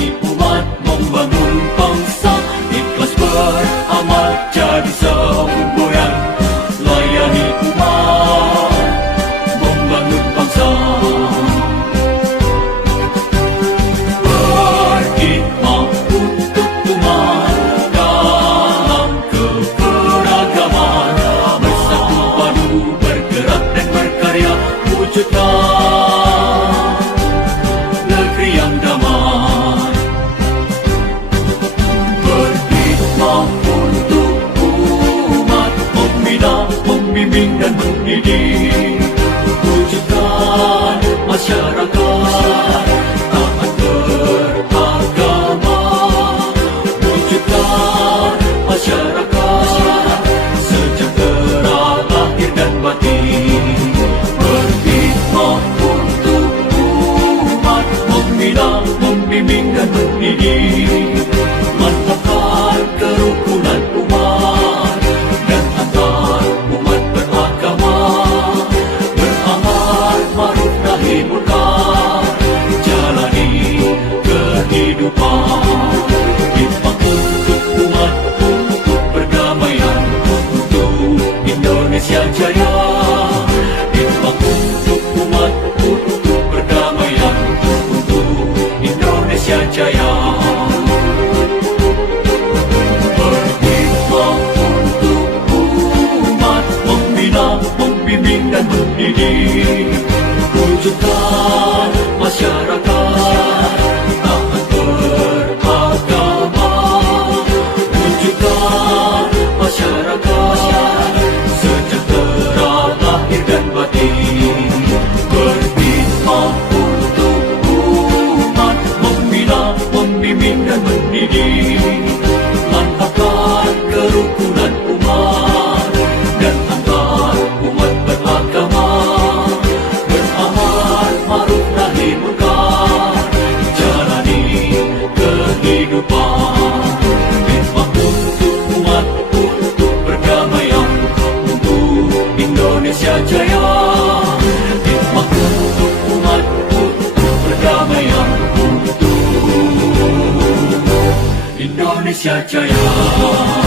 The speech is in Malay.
Layani umat membangun bangsa, ikhlas beramal jadi semboyan. Layani umat membangun bangsa, berkhidmat untuk umat dalam keberagaman, bersatu padu bergerak dan berkarya wujudkan negeri yang damai. Berkhidmat untuk umat, membina, membimbing dan mendidik, wujudkan masyarakat taat beragama, wujudkan masyarakat sejahtera lahir dan batin. Berkhidmat untuk umat, membina, membimbing dan mendidik, mantapkan kerukunan umat dan antar umat beragama, beramal ma'ruf nahi munkar, jalani kehidupan. Khidmat untuk umat, untuk perdamaian, untuk Indonesia Jaya. Khidmat untuk umat, untuk perdamaian, untuk Indonesia Jaya. Berkhidmat untuk umat, membina, membimbing dan mendidik, wujudkan masyarakat taat beragama, wujudkan masyarakat sejahtera lahir dan batin. Berkhidmat untuk umat, membina, membimbing dan mendidik, mantapkan kerukunan umat dan antar umat beragama, beramal ma'ruf nahi munkar, jalani kehidupan. Khidmat untuk umat, untuk perdamaian, untuk Indonesia Jaya. Khidmat untuk umat, untuk perdamaian, untuk Indonesia Jaya.